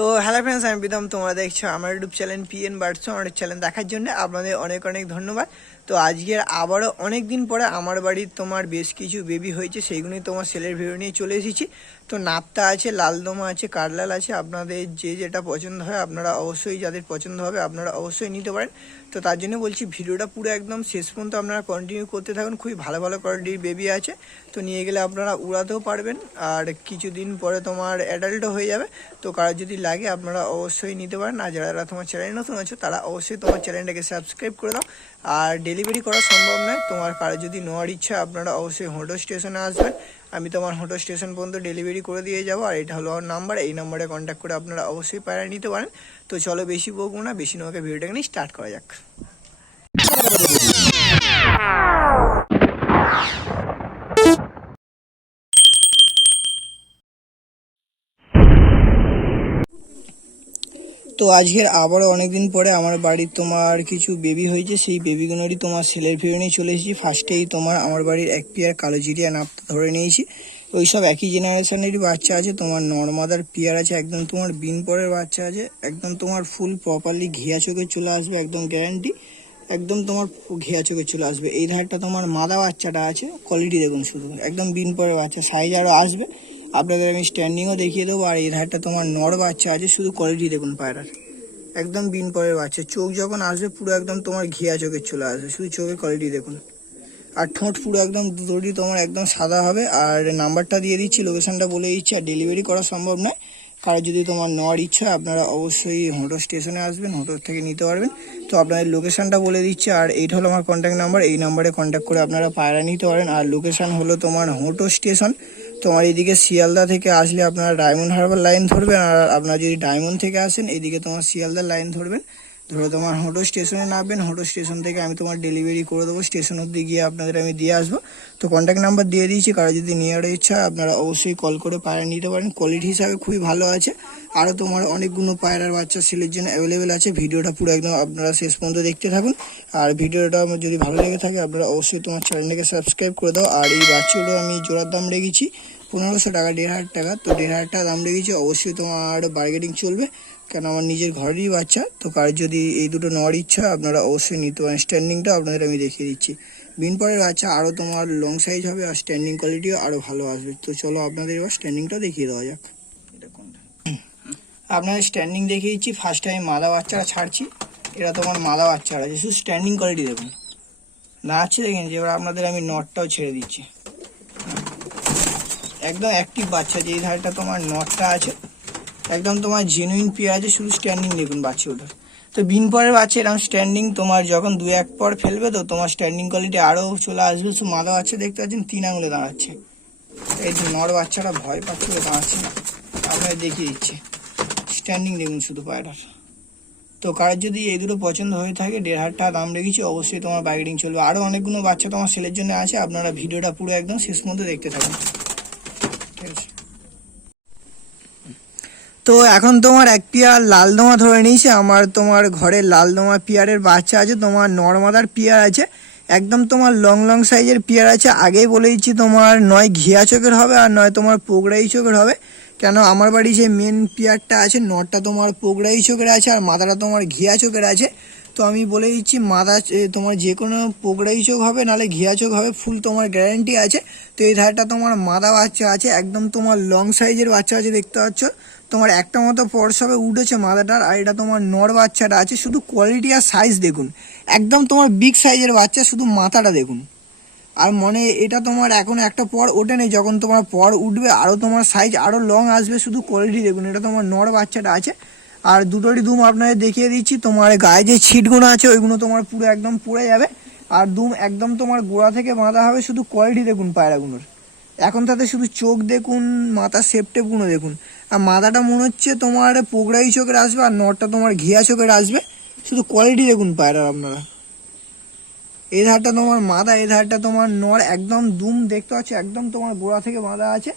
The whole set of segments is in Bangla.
তো হ্যালো ফ্রেন্ডস আমি বিদম, তোমরা দেখছ আমার ইউটিউব চ্যানেল পিএন বার্ডস আমার চ্যানেল দেখার জন্য আপনাদের অনেক অনেক ধন্যবাদ। তো আজকের আবারও অনেক দিন পরে আমার বাড়ির তোমার বেশ কিছু বেবি হয়েছে সেইগুলি তোমার সেলের ভিডিও নিয়ে চলে এসেছি। তো নাপ্তা আছে লালদমা আছে, কারলাল আছে, আপনাদের যে যেটা পছন্দ হয় আপনারা অবশ্যই, যাদের পছন্দ হবে আপনারা অবশ্যই নিতে পারেন। তো তার জন্য বলছি, ভিডিওটা পুরো একদম শেষ পর্যন্ত আপনারা কন্টিনিউ করতে থাকুন, খুবই ভালো ভালো কোয়ালিটির বেবি আছে। তো নিয়ে গেলে আপনারা উড়াতেও পারবেন, আর কিছুদিন পরে তোমার অ্যাডাল্টও হয়ে যাবে। তো কারও যদি লাগে, আপনারা অবশ্যই নিতে পারেন। আর যারা যারা তোমার চ্যানেল নতুন আছো, তারা অবশ্যই তোমার চ্যানেলটাকে সাবস্ক্রাইব করে দাও। আর ডেলিভারি করা সম্ভব নয়। তোমার কারও যদি নেওয়ার ইচ্ছা, আপনারা অবশ্যই হোটো স্টেশনে আসবেন। আমি তোমার হোটো স্টেশন পর্যন্ত ডেলিভারি করে দিয়ে যাব, আর এটা হলো আমার নাম্বার এই নাম্বারে কন্ট্যাক্ট করে আপনারা অবশ্যই পায়রা নিতে পারেন। তো চলো বেশি বকবো না, বেশি নোয়াকে ভিডিওটাকে নিয়ে স্টার্ট করা যাক। তো আজকের আবারও অনেকদিন পরে আমার বাড়ির তোমার কিছু বেবি হয়েছে, সেই বেবিগুলোরই তোমার সেলের ভিডিও নিয়ে চলে এসেছি। ফার্স্টেই তোমার আমার বাড়ির এক পিয়ার কালো জিরিয়া নাপ ধরে নিয়েছি। ওই সব একই জেনারেশনেরই বাচ্চা আছে, তোমার নর্মাদার পিয়ার আছে, একদম তোমার বিন পরের বাচ্চা আছে, একদম তোমার ফুল প্রপারলি ঘিয়া চোখে চলে আসবে, একদম গ্যারান্টি একদম তোমার ঘিয়া চোখে চলে আসবে। এই ধারটা তোমার মাদা বাচ্চাটা আছে কোয়ালিটি দেখুন শুধু, একদম বিন পরের বাচ্চা সাইজ আরও আসবে। আপনাদের আমি স্ট্যান্ডিংও দেখিয়ে দেবো, আর এর ধারটা তোমার নর বাচ্চা আছে, শুধু কোয়ালিটি দেখুন পায়রার। একদম বিন পরের বাচ্চা। চোখ যখন আসবে, পুরো একদম তোমার ঘিয়া চোখের চলে আসবে। শুধু চোখের কোয়ালিটি দেখুন। আর ঠোঁট পুরো একদম দুটোটি তোমার একদম সাদা হবে। আর নাম্বারটা দিয়ে দিচ্ছি লোকেশানটা বলে দিচ্ছি, আর ডেলিভারি করা সম্ভব নয়। কারও যদি তোমার নেওয়ার ইচ্ছা আপনারা অবশ্যই হোটো স্টেশনে আসবেন হোটো থেকে নিতে পারবেন। তো আপনাদের লোকেশানটা বলে দিচ্ছি, আর এইটা হলো আমার কন্ট্যাক্ট নাম্বার এই নাম্বারে কন্ট্যাক্ট করে আপনারা পায়রা নিতে পারেন। আর লোকেশান হলো তোমার হোটো স্টেশন তোমার এইদিকে শিয়ালদা থেকে আসলে আপনারা ডায়মন্ড হারবার লাইন ধরবেন, আর আপনারা যদি ডায়মন্ড থেকে আসেন, এদিকে তোমার শিয়ালদা লাইন ধরবেন। ধরে তোমার হোটো স্টেশনে নামবেন হোটো স্টেশন থেকে আমি তোমার ডেলিভারি করে দেবো। স্টেশন অব্দি গিয়ে আপনাদের আমি দিয়ে আসব। তো কন্ট্যাক্ট নাম্বার দিয়ে দিয়েছি, কারও যদি নেওয়ার ইচ্ছা, আপনারা অবশ্যই কল করে পায়রা নিতে পারেন। কোয়ালিটি হিসাবে খুবই ভালো আছে। আরও তোমার অনেকগুলো পায়রার বাচ্চা সেলের জন্য অ্যাভেলেবেল আছে। ভিডিওটা পুরো একদম আপনারা শেষ পর্যন্ত দেখতে থাকুন। আর ভিডিওটা আমার যদি ভালো লেগে থাকে, আপনারা অবশ্যই তোমার চ্যানেলটাকে সাবস্ক্রাইব করে দাও। আর এই বাচ্চাগুলো আমি জোড়ার দাম রেখেছি। পনেরোশো টাকা, দেড় হাজার টাকা। তো দেড় হাজার টাকা দাম রেখেছি। অবশ্যই তোমার বার্গেটিং চলবে। কেন আমার নিজের ঘরেরই বাচ্চা। তো কার যদি এই দুটো নেওয়ার ইচ্ছা, আপনারা অবশ্যই নিতে পারেন। স্ট্যান্ডিংটা আপনাদের আমি দেখিয়ে দিচ্ছি। বিন পরের বাচ্চা আরও তোমার লং সাইজ হবে আর স্ট্যান্ডিং কোয়ালিটিও আরও ভালো আসবে। তো চলো আপনাদের এবার স্ট্যান্ডিংটা দেখিয়ে দেওয়া যাক। আপনাদের স্ট্যান্ডিং দেখিয়ে দিচ্ছি। ফার্স্ট আমি মাদা বাচ্চারা ছাড়ছি। এটা তোমার মাদা বাচ্চারা আছে শুধু স্ট্যান্ডিং কোয়ালিটি দেখুন। না আছে দেখেন যে এবার আপনাদের আমি নটটাও ছেড়ে দিচ্ছি। একদম অ্যাক্টিভ বাচ্চা যে ধারটা তোমার নটটা আছে, একদম তোমার জেনুইন পেয়ার আছে শুধু স্ট্যান্ডিং দেখুন বাচ্চা ওটার। তো বিন পরের বাচ্চা, এরকম স্ট্যান্ডিং তোমার যখন দু এক পর ফেলবে তো তোমার স্ট্যান্ডিং কোয়ালিটি আরও চলে আসবে। শুধু মাদা বাচ্চা দেখতে পাচ্ছেন তিন আঙুলে দাঁড়াচ্ছে। এই যে নর বাচ্চাটা ভয় পাচ্ছে দাঁড়াচ্ছে না। আপনাদের দেখিয়ে দিচ্ছে। স্ট্যান্ডিং দেখুন শুধু পায়রার তো কার যদি এই দুটো পছন্দ হয়ে থাকে, দেড় হাজার টাকা দাম রেখেছি, অবশ্যই তোমার বাইকিং চলবে। আরও অনেকগুলো বাচ্চা তোমার সেলের জন্য আছে, আপনারা ভিডিওটা পুরো একদম শেষ পর্যন্ত দেখতে থাকুন। তো এখন তোমার এক পিয়ার লালদমা ধরে নিয়েছে, আমার তোমার ঘরে লালদমা পিয়ারের বাচ্চা আছে, তোমার নর্মাদার পিয়ার আছে, একদম তোমার লং লং সাইজের পিয়ার আছে। আগেই বলে দিচ্ছি, তোমার নয় ঘিয়া চোখের হবে আর নয় তোমার পোগড়াই চোখের হবে। কেন আমার বাড়ি যে মেন পিয়ারটা আছে, নটটা তোমার পোগড়াই চোখের আছে আর মাথাটা তোমার ঘিয়া চোখের আছে। তো আমি বলে দিচ্ছি, মাদা তোমার যে কোনো পোগড়াই চোখ হবে নাহলে ঘিয়া চোখ হবে, ফুল তোমার গ্যারান্টি আছে। তো এই ধারটা তোমার মাদা বাচ্চা আছে, একদম তোমার লং সাইজের বাচ্চা আছে, দেখতে পাচ্ছ। তোমার একটা মতো পরশ হবে, উঠেছে মাদাটার, আর এটা তোমার নর বাচ্চাটা আছে, শুধু কোয়ালিটি আর সাইজ দেখুন। একদম তোমার বিগ সাইজের বাচ্চা, শুধু মাথাটা দেখুন। আর মনে, এটা তোমার এখন একটা পর ওঠে নেই, যখন তোমার পর উঠবে আরও তোমার সাইজ আরও লং আসবে, শুধু কোয়ালিটি দেখুন। এটা তোমার নর বাচ্চাটা আছে। আর দুটোরই দুম আপনাদের দেখিয়ে দিচ্ছি। তোমার গায়ে যে ছিটগুলো আছে, ওইগুলো তোমার পুরো একদম পুড়ে যাবে। আর দুম একদম তোমার গোড়া থেকে বাঁধা হবে শুধু কোয়ালিটি দেখুন পায়রাগুলোর। এখন তাতে শুধু চোখ দেখুন মাথার শেপটেপগুলো দেখুন। আর মাথাটা মনে হচ্ছে তোমার পোগড়াই চোখের আসবে আর নটটা তোমার ঘিয়া চোখের আসবে। শুধু কোয়ালিটি দেখুন পায়রার আপনারা। এই ধারটা তোমার মাদা এই ধারটা তোমার নর একদম দুম দেখতে পাচ্ছ, একদম তোমার গোড়া থেকে বাঁধা আছে।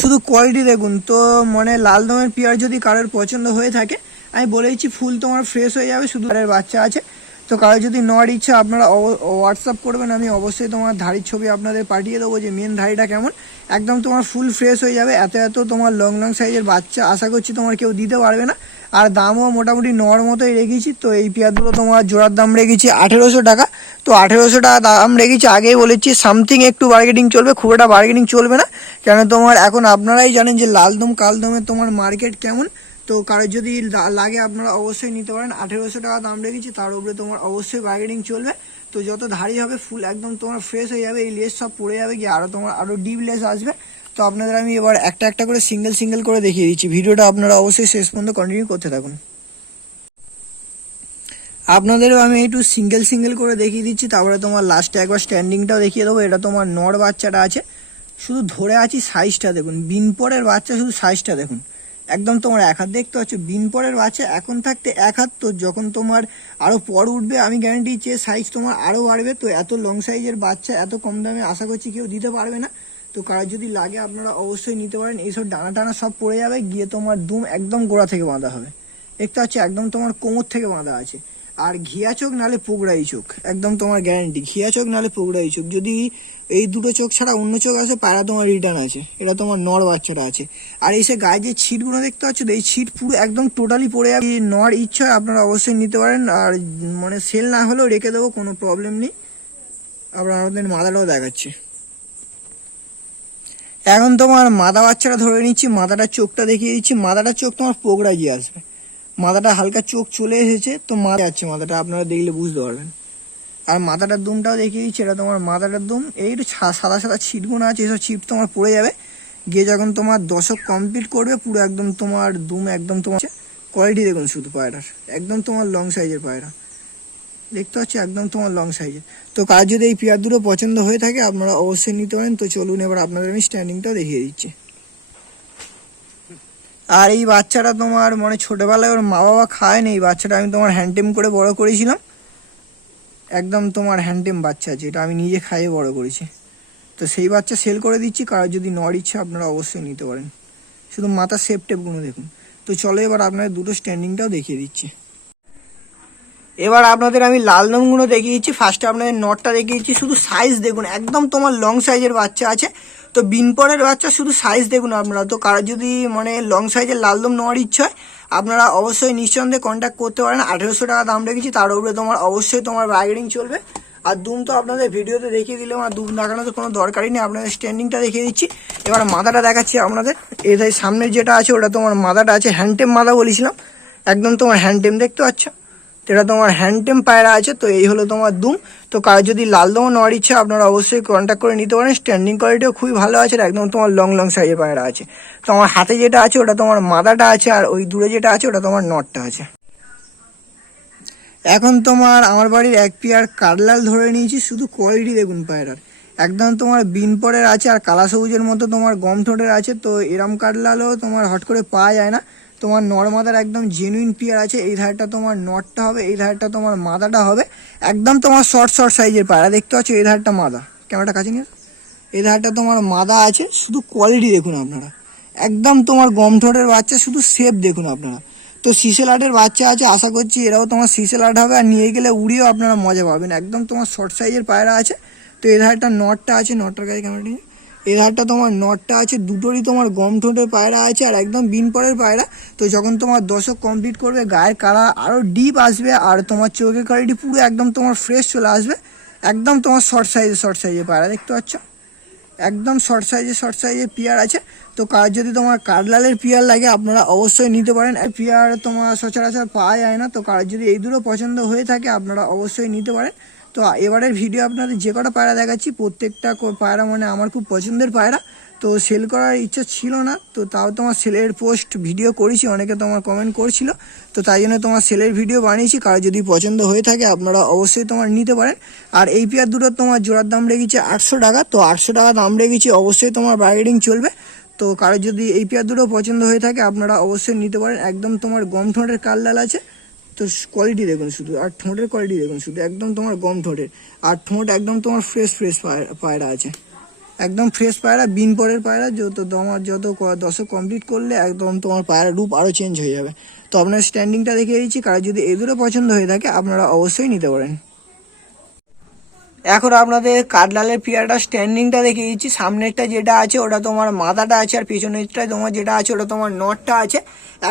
শুধু কোয়ালিটি দেখুন, তো মানে লাল রঙের পেয়ার যদি কারোর পছন্দ হয়ে থাকে, আমি বলে ফুল তোমার ফ্রেশ হয়ে যাবে, শুধু বাচ্চা আছে। তো কারও যদি নেওয়ার ইচ্ছা আপনারা হোয়াটসঅ্যাপ করবেন, আমি অবশ্যই তোমার ধাড়ির ছবি আপনাদের পাঠিয়ে দেবো যে মেন ধাড়িটা কেমন। একদম তোমার ফুল ফ্রেশ হয়ে যাবে, এত এত তোমার লং লং সাইজের বাচ্চা আশা করছি তোমার কেউ দিতে পারবে না। আর দামও মোটামুটি নর মতোই রেখেছি, তো এই পেয়ারগুলো তোমার জোড়ার দাম রেখেছি আঠেরোশো টাকা। তো আঠেরোশো টাকা দাম রেখেছি, আগেই বলেছি সামথিং একটু বার্গেটিং চলবে, খুব একটা বার্গেটিং চলবে না। কেন তোমার এখন আপনারাই জানেন যে লালদম কালদমের তোমার মার্কেট কেমন। তো কারোর যদি লাগে আপনারা অবশ্যই নিতে পারেন। আঠেরোশো টাকা দাম রেখেছি, তার উপরে তোমার অবশ্যই বার্গেটিং চলবে। তো যত ধারি হবে ফুল একদম তোমার ফ্রেশ হয়ে যাবে, এই লেস সব পড়ে যাবে গিয়ে আরও তোমার আরও ডিপ লেস আসবে। তো আপনাদের আমি এবার একটা একটা করে সিঙ্গেল সিঙ্গেল করে দেখিয়ে দিচ্ছি। ভিডিওটা আপনারা অবশ্যই শেষ পর্যন্ত কন্টিনিউ করতে থাকুন। আপনাদেরও আমি একটু সিঙ্গেল সিঙ্গেল করে দেখিয়ে দিচ্ছি, তারপরে তোমার লাস্টে একবার স্ট্যান্ডিংটাও দেখিয়ে দেবো। এটা তোমার নর বাচ্চাটা আছে। শুধু ধরে আছি সাইজটা দেখুন, বিনপরের বাচ্চা শুধু সাইজটা দেখুন। একদম তোমার এক হাত দেখতে পাচ্ছ, বিন পরের বাচ্চা এখন থাকতে এক হাত, তো যখন তোমার আরও পর উঠবে, আমি গ্যারান্টি চেয়ে সাইজ তোমার আরও বাড়বে, তো এত লং সাইজের বাচ্চা, এত কম দামে আশা করছি কেউ দিতে পারবে না। তো কারও যদি লাগে, আপনারা অবশ্যই নিতে পারেন। এইসব ডানা টানা সব পড়ে যাবে, গিয়ে তোমার দুম একদম গোড়া থেকে বাঁধা হবে। দেখতে হচ্ছে একদম তোমার কোমর থেকে বাঁধা আছে। আর ঘিয়া চোখ নালে পোগড়াই চোখ, একদম তোমার গ্যারান্টি ঘিয়া চোখ নালে পোগড়াই চোখ। যদি এই দুটো চোখ ছাড়া অন্য চোখ আছে পায়রা তোমার রিটার্ন আছে। এটা তোমার নর বাচ্চাটা আছে। আর এই সে গায়ে যে ছিটগুলো দেখতে পাচ্ছ, এই ছিট পুরো একদম টোটালি পড়ে যাবে। নর ইচ্ছা আপনারা অবশ্যই নিতে পারেন। আর মানে সেল না হলেও রেখে দেবো, কোনো প্রবলেম নেই। আবার আমাদের মাদাটাও দেখাচ্ছি। এখন তোমার মাদা বাচ্চাটা ধরে নিচ্ছি, মাদাটার চোখটা দেখিয়ে দিচ্ছি। মাদাটার চোখ তোমার পোগড়া গিয়ে আসবে। মাথাটা হালকা চোখ চলে এসেছে, তো মা যাচ্ছে, মাথাটা আপনারা দেখলে বুঝতে পারবেন। আর মাথাটার দুমটাও দেখিয়ে দিচ্ছি, এটা তোমার মাথাটার দুম, এই একটু সাদা সাদা ছিটগুলো আছে এসব ছিট তোমার পড়ে যাবে, গিয়ে যখন তোমার দশক কমপ্লিট করবে, পুরো একদম তোমার দুম একদম তোমার কোয়ালিটি দেখুন শুধু পায়রার, একদম তোমার লং সাইজের পায়রা। দেখতে পাচ্ছি একদম তোমার লং সাইজের তো কার যদি এই পেয়ার দুটো পছন্দ হয়ে থাকে, আপনারা অবশ্যই নিতে পারেন। তো চলুন এবার আপনাদের আমি স্ট্যান্ডিংটাও দেখিয়ে দিচ্ছি। আর এই বাচ্চাটা তোমার মানে ছোটোবেলায় ওর মা বাবা খায়নি, এই বাচ্চাটা আমি তোমার হ্যান্ডটেম করে বড় করেছিলাম। একদম তোমার হ্যান্ডটেম বাচ্চা আছে এটা আমি নিজে খাইয়ে বড় করেছি। তো সেই বাচ্চা সেল করে দিচ্ছি কারোর যদি নর ইচ্ছে আপনারা অবশ্যই নিতে পারেন। শুধু মাথার সেপ টেপগুলো দেখুন। তো চলো এবার আপনাদের দুটো স্ট্যান্ডিংটাও দেখিয়ে দিচ্ছি। এবার আপনাদের আমি লাল রঙগুলো দেখিয়েছি। ফার্স্টে আপনাদের নটটা দেখিয়েছি। শুধু সাইজ দেখুন, একদম তোমার লং সাইজের বাচ্চা আছে। তো বিনপরের বাচ্চা শুধু সাইজ দেখুন আপনারা। তো কারও যদি মানে লং সাইজের লালদম নেওয়ার ইচ্ছা হয়, আপনারা অবশ্যই নিঃসন্দেহে কন্ট্যাক্ট করতে পারেন। আঠেরোশো টাকা দাম রেখেছি, তার উপরে তোমার অবশ্যই তোমার বার্গেনিং চলবে। আর দুম তো আপনাদের ভিডিওতে দেখিয়ে দিলাম, আর দুম দেখানো তো কোনো দরকারই নেই। আপনাদের স্ট্যান্ডিংটা দেখিয়ে দিচ্ছি। এবার মাথাটা দেখাচ্ছি আপনাদের। এদের সামনে যেটা আছে, ওটা তোমার মাথাটা আছে হ্যান্ডটেম মাথা বলেছিলাম। একদম তোমার হ্যান্ডটেম দেখতে পাচ্ছ? এটা তোমার হ্যান্ডটেম পায়রা আছে, তো এই হলো তোমার দুম। তো কার যদি লাল দমও নেওয়ার ইচ্ছা, আপনারা অবশ্যই কন্ট্যাক্ট করে নিতে পারেন। স্ট্যান্ডিং কোয়ালিটিও খুবই ভালো আছে একদম তোমার লং লং সাইজের পায়রা আছে। তো আমার হাতে যেটা আছে, ওটা তোমার মাদাটা আছে আর ওই দূরে যেটা আছে, ওটা তোমার নটটা আছে। এখন তোমার আমার বাড়ির এক পেয়ার কারলাল ধরে নিয়েছি, শুধু কোয়ালিটি দেখুন পায়রার। একদম তোমার বিনপরের আছে আর কালা সবুজের মতো তোমার গম ঠোঁটের আছে, তো এরম কারলালও তোমার হট করে পাওয়া যায় না। তোমার নর মাদার একদম জেনুইন পিয়ার আছে, এই ধারটা তোমার নটটা হবে, এই ধারটা তোমার মাদাটা হবে, একদম তোমার শর্ট শর্ট সাইজের পায়রা দেখতে পাচ্ছ এই ধারটা মাদা ক্যামেরাটা কাছে নিয়ে এই ধারটা তোমার মাদা আছে, শুধু কোয়ালিটি দেখুন আপনারা, একদম তোমার গম ঠোঁটের বাচ্চা, শুধু শেপ দেখুন আপনারা। তো সিসেল আর্টের বাচ্চা আছে, আশা করছি এরাও তোমার সিসেল আর্ট হবে, আর নিয়ে গেলে উড়িয়েও আপনারা মজা পাবেন, একদম তোমার শর্ট সাইজের পায়রা আছে, তো এই ধারটা নটটা আছে নটটার কাছে ক্যামেরাটা এই তোমার নটটা আছে, দুটোরই তোমার গম ঠোঁটের পায়রা আছে আর একদম বিন পরের পায়রা। তো যখন তোমার দশক কমপ্লিট করবে, গায়ের কালার আরও ডিপ আসবে আর তোমার চোখের কোয়ালিটি পুরো একদম তোমার ফ্রেশ চলে আসবে। একদম তোমার শর্ট সাইজে শর্ট সাইজের পায়রা, দেখতে পাচ্ছ? একদম শর্ট সাইজে শর্ট সাইজের পিয়ার আছে। তো কার যদি তোমার কারলালের পিয়ার লাগে, আপনারা অবশ্যই নিতে পারেন। আর পিয়ার তোমার সচরাচর পাওয়া যায় না, তো কার যদি এই দুটো পছন্দ হয়ে থাকে, আপনারা অবশ্যই নিতে পারেন। তো এবারের ভিডিও আপনাদের যে কটা পায়রা দেখাচ্ছি, প্রত্যেকটা পায়রা মানে আমার খুব পছন্দের পায়রা। তো সেল করার ইচ্ছা ছিল না, তো তাও তোমার সেলের পোস্ট ভিডিও করেছি, অনেকে তোমার কমেন্ট করছিল। তো তাই জন্য তোমার সেলের ভিডিও বানিয়েছি, কারও যদি পছন্দ হয়ে থাকে আপনারা অবশ্যই তোমার নিতে পারেন। আর এই পেয়ার দুটো তোমার জোড়ার দাম রেখেছি আটশো টাকা, তো আটশো টাকা দাম রেখেছি, অবশ্যই তোমার বার্গেনিং চলবে। তো কারও যদি এই পেয়ার দুটো পছন্দ হয়ে থাকে, আপনারা অবশ্যই নিতে পারেন। একদম তোমার গম ঠোঁটের কাল্লাল আছে তো কোয়ালিটি দেখুন শুধু, আর ঠোঁটের কোয়ালিটি দেখুন শুধু, একদম তোমার গম ঠোঁটের। আর ঠোঁট একদম তোমার ফ্রেশ ফ্রেশ পায়রা আছে। একদম ফ্রেশ পায়রা, বিন পরের পায়রা, যত তোমার যত দশে দশক কমপ্লিট করলে একদম তোমার পায়রা রূপ আরও চেঞ্জ হয়ে যাবে। তো আপনার স্ট্যান্ডিংটা দেখিয়ে দিচ্ছি, কারও যদি এগুলো পছন্দ হয়ে থাকে, আপনারা অবশ্যই নিতে পারেন। এখন আপনাদের কাঠলালের পিয়ারটা স্ট্যান্ডিংটা দেখে দিচ্ছি। সামনেরটা যেটা আছে, ওটা তোমার মাথাটা আছে আর পিছনেরটা তোমার যেটা আছে, ওটা তোমার নটটা আছে।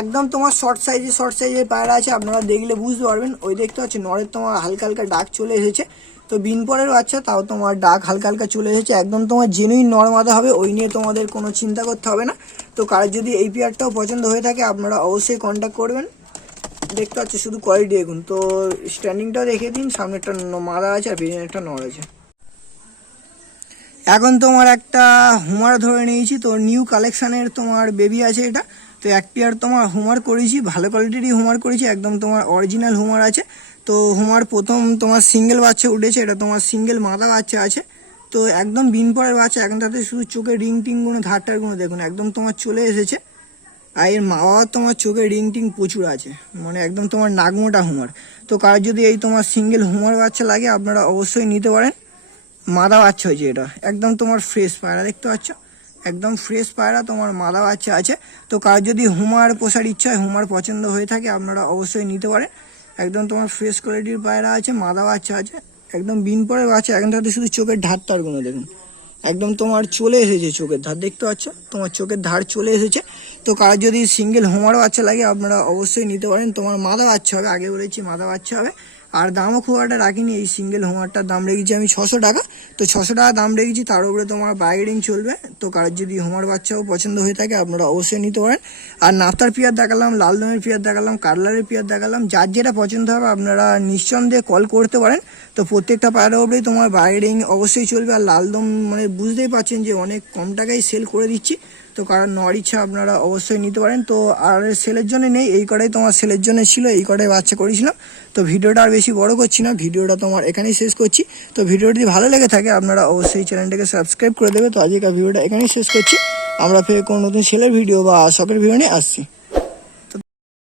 একদম তোমার শর্ট সাইজে শর্ট সাইজের পায়রা আছে, আপনারা দেখলে বুঝতে পারবেন। ওই দেখতে পাচ্ছি, নরের তোমার হালকা হালকা ডাক চলে এসেছে। তো বিনপরের বাচ্চা তাও তোমার ডাক হালকা হালকা চলে এসেছে। একদম তোমার জেনুইন নর মাথা হবে, ওই নিয়ে তোমাদের কোনো চিন্তা করতে হবে না। তো কার যদি এই পেয়ারটাও পছন্দ হয়ে থাকে, আপনারা অবশ্যই কন্ট্যাক্ট করবেন। দেখতে পাচ্ছি শুধু কোয়ালিটি দেখুন তো স্ট্যান্ডিংটাও দেখে দিন সামনে একটা ন- মাদা আছে আর পেছনে একটা নড় আছে। এখন তোমার একটা হুমার ধরে নিয়েছি, তো নিউ কালেকশানের তোমার বেবি আছে এটা। তো এক পেয়ার তোমার হুমার করেছি, ভালো কোয়ালিটিরই হুমার করেছি, একদম তোমার অরিজিনাল হুমার আছে। তো হুমার প্রথম তোমার সিঙ্গেল বাচ্চা উঠেছে, এটা তোমার সিঙ্গেল মাদা বাচ্চা আছে। তো একদম বিন পরের বাচ্চা, এখন তাতে শুধু চোখে রিং টিংগুলো ধারটারগুলো দেখুন, একদম তোমার চলে এসেছে। আর এর মা তোমার চোখে রিং টিং প্রচুর আছে। মানে একদম তোমার নাগমোটা হুমার। তো কার যদি এই তোমার সিঙ্গেল হুমার বাচ্চা লাগে, আপনারা অবশ্যই নিতে পারেন। মাদা বাচ্চা হয়েছে এটা। একদম তোমার ফ্রেশ পায়রা দেখতে পাচ্ছ? একদম ফ্রেশ পায়রা তোমার মাদা বাচ্চা আছে। তো কার যদি হুমার পোষার ইচ্ছা হয়, হুমার পছন্দ হয়ে থাকে, আপনারা অবশ্যই নিতে পারেন। একদম তোমার ফ্রেশ কোয়ালিটির পায়রা আছে, মাদা বাচ্চা আছে। একদম বিন পরে বাচ্চা এখন তাতে শুধু চোখের ধার তারগুলো দেখুন। একদম তোমার চলে এসেছে চোখের ধার, দেখতে পাচ্ছ? তোমার চোখের ধার চলে এসেছে। তো কার যদি সিঙ্গেল হোমারও বাচ্চা লাগে, আপনারা অবশ্যই নিতে পারেন। তোমার মাদা বাচ্চা হবে, আগে বলেছি মাদা বাচ্চা হবে। আর দামও খুব একটা রাখিনি, এই সিঙ্গেল হোমারটার দাম রেখেছি আমি ছশো টাকা। তো ছশো টাকা দাম রেখেছি, তার উপরে তোমার বাইরিং চলবে। তো কারোর যদি হোমার বাচ্চাও পছন্দ হয়ে থাকে, আপনারা অবশ্যই নিতে পারেন। আর নাফতার পিয়ার দেখালাম, লাল দমের পিয়ার দেখালাম কাটলারের পিয়ার দেখালাম। যার যেটা পছন্দ হবে, আপনারা নিঃসন্দেহে কল করতে পারেন। তো প্রত্যেকটা পায়ের উপরেই তোমার বাইরিং অবশ্যই চলবে। আর লাল দম মানে বুঝতেই পারছেন যে অনেক কম টাকায় সেল করে দিচ্ছি। তো কারণ নেওয়ার ইচ্ছা আপনারা অবশ্যই নিতে পারেন। তো আর সেলের জন্য নেই, এই কটাই তোমার সেলের জন্য ছিল, এই কটাই বাচ্চা করেছিলাম। তো ভিডিওটা আর বেশি বড় করছি না, ভিডিওটা তোমার এখানেই শেষ করছি। তো ভিডিওটি যদি ভালো লেগে থাকে, আপনারা অবশ্যই চ্যানেলটাকে সাবস্ক্রাইব করে দেবে। তো আজকে ভিডিওটা এখানেই শেষ করছি। আমরা ফের কোনো নতুন সেলের ভিডিও বা শখের ভিডিও নিয়ে আসছি।